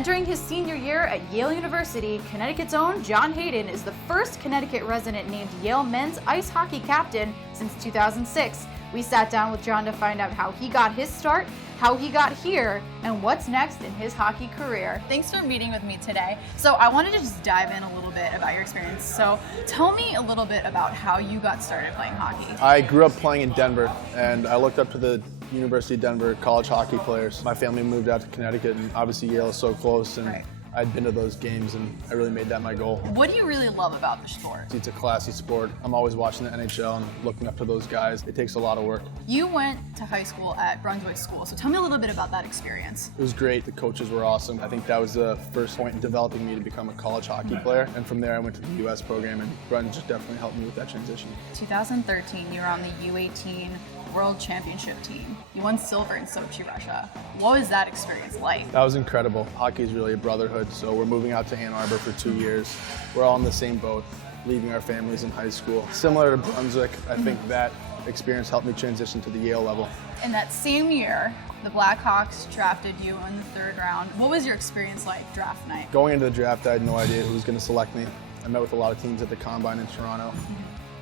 Entering his senior year at Yale University, Connecticut's own John Hayden is the first Connecticut resident named Yale men's ice hockey captain since 2006. We sat down with John to find out how he got his start, how he got here, and what's next in his hockey career. Thanks for meeting with me today. So I wanted to just dive in a little bit about your experience. So tell me a little bit about how you got started playing hockey. I grew up playing in Denver, and I looked up to the University of Denver college hockey players. My family moved out to Connecticut, and obviously Yale is so close, and Right. I'd been to those games, and I really made that my goal. What do you really love about the sport? It's a classy sport. I'm always watching the NHL and looking up to those guys. It takes a lot of work. You went to high school at Brunswick School, so tell me a little bit about that experience. It was great. The coaches were awesome. I think that was the first point in developing me to become a college hockey player. And from there, I went to the U.S. program, and Brunswick definitely helped me with that transition. 2013, you were on the U18 World Championship team. You won silver in Sochi, Russia. What was that experience like? That was incredible. Hockey is really a brotherhood, so we're moving out to Ann Arbor for 2 years. We're all in the same boat, leaving our families in high school. Similar to Brunswick, I think that experience helped me transition to the Yale level. In that same year, the Blackhawks drafted you in the 3rd round. What was your experience like draft night? Going into the draft, I had no idea who was going to select me. I met with a lot of teams at the Combine in Toronto,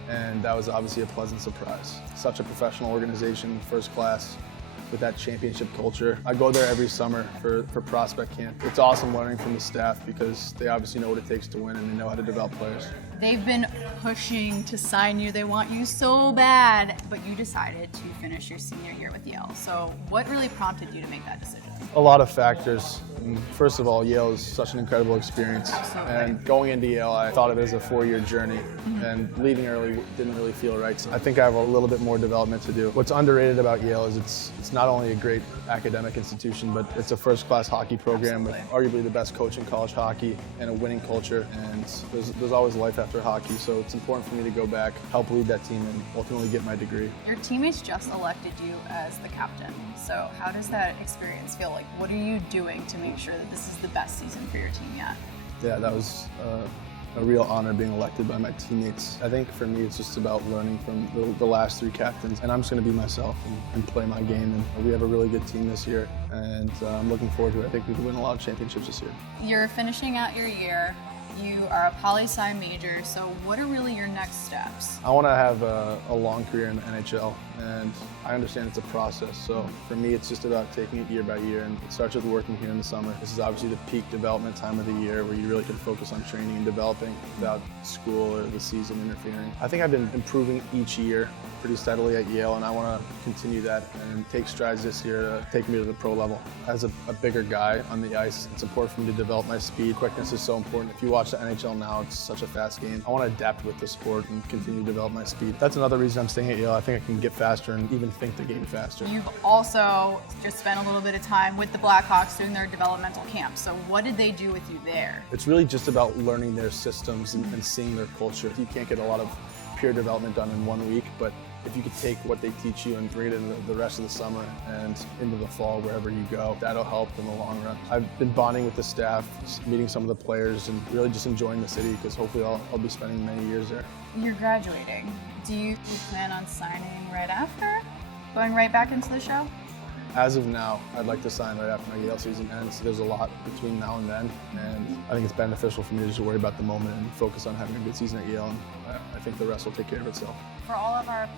and that was obviously a pleasant surprise. Such a professional organization, first class, with that championship culture. I go there every summer for prospect camp. It's awesome learning from the staff because they obviously know what it takes to win, and they know how to develop players. They've been pushing to sign you. They want you so bad, but you decided to finish your senior year with Yale. So what really prompted you to make that decision? A lot of factors. First of all, Yale is such an incredible experience. Absolutely. And going into Yale, I thought of it as a 4-year journey, and leaving early didn't really feel right. So I think I have a little bit more development to do. What's underrated about Yale is it's not only a great academic institution, but it's a first-class hockey program with arguably the best coach in college hockey and a winning culture. And there's always life after hockey, so it's important for me to go back, help lead that team, and ultimately get my degree. Your teammates just elected you as the captain. So how does that experience feel like? What are you doing to make sure that this is the best season for your team yet? Yeah, that was a real honor being elected by my teammates. I think for me, it's just about learning from the last 3 captains, and I'm just going to be myself and play my game. And we have a really good team this year, and I'm looking forward to it. I think we can win a lot of championships this year. You're finishing out your year. You are a poli-sci major, so what are really your next steps? I want to have a long career in the NHL, and I understand it's a process. So for me, it's just about taking it year by year, and it starts with working here in the summer. This is obviously the peak development time of the year where you really can focus on training and developing without school or the season interfering. I think I've been improving each year pretty steadily at Yale, and I want to continue that and take strides this year to take me to the pro level. As a bigger guy on the ice, it's important for me to develop my speed. Quickness is so important. If you watch the NHL now, it's such a fast game. I want to adapt with the sport and continue to develop my speed. That's another reason I'm staying at Yale. I think I can get faster and even think the game faster. You've also just spent a little bit of time with the Blackhawks doing their developmental camp. So what did they do with you there? It's really just about learning their systems and seeing their culture. You can't get a lot of pure development done in 1 week, but if you could take what they teach you and bring it into the rest of the summer and into the fall, wherever you go, that'll help in the long run. I've been bonding with the staff, meeting some of the players, and really just enjoying the city because hopefully I'll be spending many years there. You're graduating. Do you plan on signing right after? Going right back into the show? As of now, I'd like to sign right after my Yale season ends. There's a lot between now and then, and I think it's beneficial for me to just worry about the moment and focus on having a good season at Yale, and I think the rest will take care of itself. For all of our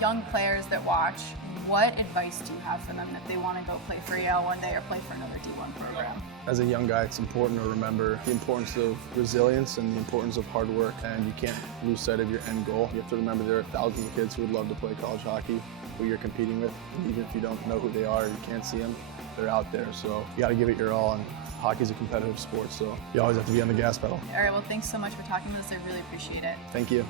young players that watch, what advice do you have for them if they want to go play for Yale one day or play for another D1 program? As a young guy, it's important to remember the importance of resilience and the importance of hard work, and you can't lose sight of your end goal. You have to remember there are thousands of kids who would love to play college hockey who you're competing with, and even if you don't know who they are, you can't see them, they're out there. So you got to give it your all, and hockey's a competitive sport, so you always have to be on the gas pedal. All right, well, thanks so much for talking to us. I really appreciate it. Thank you.